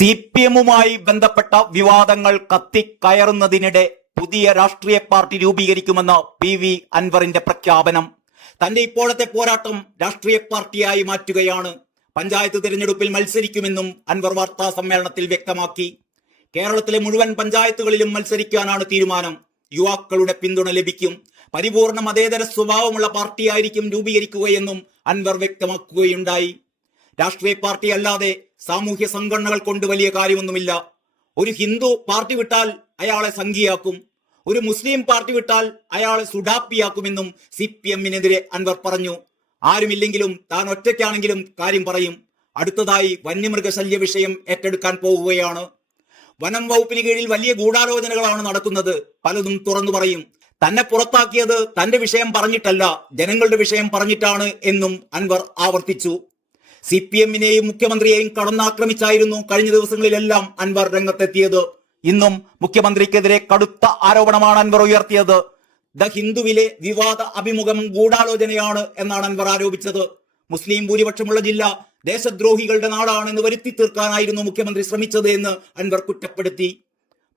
CPM-മായി ബന്ധപ്പെട്ട വിവാദങ്ങൾ കത്തിക്കയറുന്നതിനിടെ പുതിയ രാഷ്ട്രീയ പാർട്ടി രൂപീകരിക്കുമെന്ന് PV അൻവറിന്റെ പ്രഖ്യാപനം. തന്റെ ഇപ്പോഴത്തെ പോരാട്ടം രാഷ്ട്രീയ പാർട്ടിയായി മാറ്റുകയാണ്. പഞ്ചായത്ത് തിരഞ്ഞെടുപ്പിൽ മത്സരിക്കുമെന്നും അൻവർ വാർത്താ സമ്മേളനത്തിൽ വ്യക്തമാക്കി. കേരളത്തിലെ മുഴുവൻ പഞ്ചായത്തുകളിലും മത്സരിക്കാനാണ് തീരുമാനം. യുവാക്കളുടെ പിന്തുണ ലഭിക്കും. പരിപൂർണ മതേതര സ്വഭാവമുള്ള പാർട്ടിയായിരിക്കും രൂപീകരിക്കുകയെന്നും അൻവർ വ്യക്തമാക്കുകയുണ്ടായി. രാഷ്ട്രീയ പാർട്ടി അല്ലാതെ സാമൂഹ്യ സംഘടനകൾ കൊണ്ട് വലിയ കാര്യമൊന്നുമില്ല. ഒരു ഹിന്ദു പാർട്ടി വിട്ടാൽ അയാളെ സംഘിയാക്കും, ഒരു മുസ്ലിം പാർട്ടി വിട്ടാൽ അയാളെ സുഡാപ്പിയാക്കുമെന്നും CPM-നെതിരെ അൻവർ പറഞ്ഞു. ആരുമില്ലെങ്കിലും താൻ ഒറ്റയ്ക്കാണെങ്കിലും കാര്യം പറയും. അടുത്തതായി വന്യമൃഗശല്യ വിഷയം ഏറ്റെടുക്കാൻ പോവുകയാണ്. വനം വകുപ്പിന് കീഴിൽ വലിയ ഗൂഢാലോചനകളാണ് നടക്കുന്നത്. പലതും തുറന്നു പറയും. തന്നെ പുറത്താക്കിയത് തന്റെ വിഷയം പറഞ്ഞിട്ടല്ല, ജനങ്ങളുടെ വിഷയം പറഞ്ഞിട്ടാണ് എന്നും അൻവർ ആവർത്തിച്ചു. CPM-നെയും മുഖ്യമന്ത്രിയെയും കടന്നാക്രമിച്ചായിരുന്നു കഴിഞ്ഞ ദിവസങ്ങളിലെല്ലാം അൻവർ രംഗത്തെത്തിയത്. ഇന്നും മുഖ്യമന്ത്രിക്കെതിരെ കടുത്ത ആരോപണമാണ് അൻവർ ഉയർത്തിയത്. ദ ഹിന്ദുവിലെ വിവാദ അഭിമുഖം ഗൂഢാലോചനയാണ് എന്നാണ് അൻവർ ആരോപിച്ചത്. മുസ്ലിം ഭൂരിപക്ഷമുള്ള ജില്ല ദേശദ്രോഹികളുടെ നാടാണെന്ന് വരുത്തി തീർക്കാനായിരുന്നു മുഖ്യമന്ത്രി ശ്രമിച്ചത് എന്ന് അൻവർ കുറ്റപ്പെടുത്തി.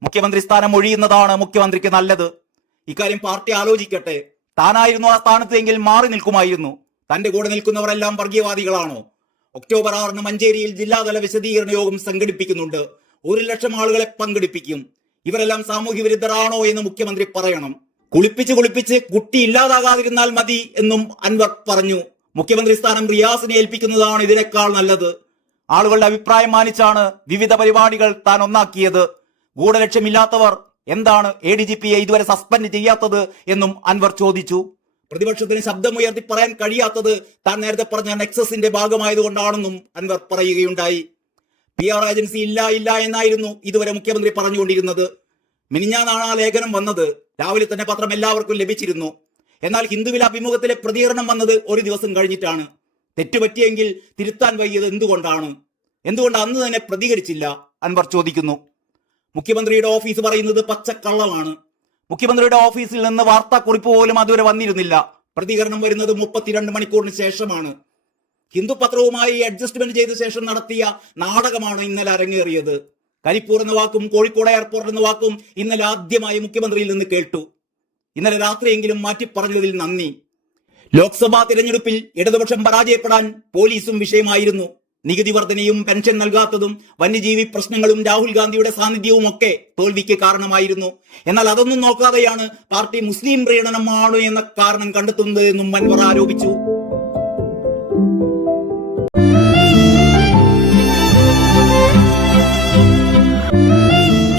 മുഖ്യമന്ത്രി സ്ഥാനം ഒഴിയുന്നതാണ് മുഖ്യമന്ത്രിക്ക് നല്ലത്. ഇക്കാര്യം പാർട്ടി ആലോചിക്കട്ടെ. താനായിരുന്നു ആ സ്ഥാനത്ത് എങ്കിൽ മാറി നിൽക്കുമായിരുന്നു. തന്റെ കൂടെ നിൽക്കുന്നവരെല്ലാം വർഗീയവാദികളാണോ? ഒക്ടോബർ 6 മഞ്ചേരിയിൽ ജില്ലാതല വിശദീകരണ യോഗം സംഘടിപ്പിക്കുന്നുണ്ട്. 1,00,000 ആളുകളെ പങ്കെടുപ്പിക്കും. ഇവരെല്ലാം സാമൂഹ്യ വിരുദ്ധരാണോ എന്ന് മുഖ്യമന്ത്രി പറയണം. കുളിപ്പിച്ച് കുട്ടി ഇല്ലാതാകാതിരുന്നാൽ മതി എന്നും അൻവർ പറഞ്ഞു. മുഖ്യമന്ത്രി സ്ഥാനം റിയാസിനെ ഏൽപ്പിക്കുന്നതാണ് ഇതിനേക്കാൾ നല്ലത്. ആളുകളുടെ അഭിപ്രായം മാനിച്ചാണ് വിവിധ പരിപാടികൾ താൻ ഒന്നാക്കിയത്. ഗൂഢലക്ഷ്യമില്ലാത്തവർ എന്താണ് ADGP-യെ ഇതുവരെ സസ്പെൻഡ് ചെയ്യാത്തത് എന്നും അൻവർ ചോദിച്ചു. പ്രതിപക്ഷത്തിന് ശബ്ദമുയർത്തി പറയാൻ കഴിയാത്തത് താൻ നേരത്തെ പറഞ്ഞ നെക്സസിന്റെ ഭാഗമായതുകൊണ്ടാണെന്നും അൻവർ പറയുകയുണ്ടായി. PR ഏജൻസി ഇല്ല എന്നായിരുന്നു ഇതുവരെ മുഖ്യമന്ത്രി പറഞ്ഞുകൊണ്ടിരുന്നത്. മിനിഞ്ഞാന്നാണ് ആ ലേഖനം വന്നത്. രാവിലെ തന്നെ പത്രം എല്ലാവർക്കും ലഭിച്ചിരുന്നു. എന്നാൽ ഹിന്ദുവിലെ അഭിമുഖത്തിലെ പ്രതികരണം വന്നത് ഒരു ദിവസം കഴിഞ്ഞിട്ടാണ്. തെറ്റുപറ്റിയെങ്കിൽ തിരുത്താൻ വൈകിയത് എന്തുകൊണ്ട് അന്ന് തന്നെ പ്രതികരിച്ചില്ല? അൻവർ ചോദിക്കുന്നു. മുഖ്യമന്ത്രിയുടെ ഓഫീസ് പറയുന്നത് പച്ചക്കള്ളമാണ്. മുഖ്യമന്ത്രിയുടെ ഓഫീസിൽ നിന്ന് വാർത്താക്കുറിപ്പ് പോലും അതുവരെ വന്നിരുന്നില്ല. പ്രതികരണം വരുന്നത് 32 മണിക്കൂറിന് ശേഷമാണ്. ഹിന്ദു പത്രവുമായി അഡ്ജസ്റ്റ്മെന്റ് ചെയ്ത ശേഷം നടത്തിയ നാടകമാണ് ഇന്നലെ അരങ്ങേറിയത്. കരിപ്പൂർ എന്ന വാക്കും കോഴിക്കോട് എയർപോർട്ട് എന്ന വാക്കും ഇന്നലെ ആദ്യമായി മുഖ്യമന്ത്രിയിൽ നിന്ന് കേട്ടു. ഇന്നലെ രാത്രിയെങ്കിലും മാറ്റി പറഞ്ഞതിൽ നന്ദി. ലോക്സഭാ തിരഞ്ഞെടുപ്പിൽ ഇടതുപക്ഷം പരാജയപ്പെടാൻ പോലീസും വിഷയമായിരുന്നു. നികുതി വർധനയും പെൻഷൻ നൽകാത്തതും വന്യജീവി പ്രശ്നങ്ങളും രാഹുൽ ഗാന്ധിയുടെ സാന്നിധ്യവും ഒക്കെ തോൽവിക്ക് കാരണമായിരുന്നു. എന്നാൽ അതൊന്നും നോക്കാതെയാണ് പാർട്ടി മുസ്ലിം പ്രീണനമാണ് എന്ന കാരണം കണ്ടെത്തുന്നത് എന്നും അൻവർ ആരോപിച്ചു.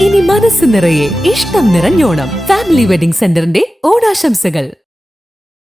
ഇനി മനസ്സ് നിറയെ ഇഷ്ടം നിറഞ്ഞോണം. ഫാമിലി വെഡിംഗ് സെന്ററിന്റെ ഓണാശംസകൾ.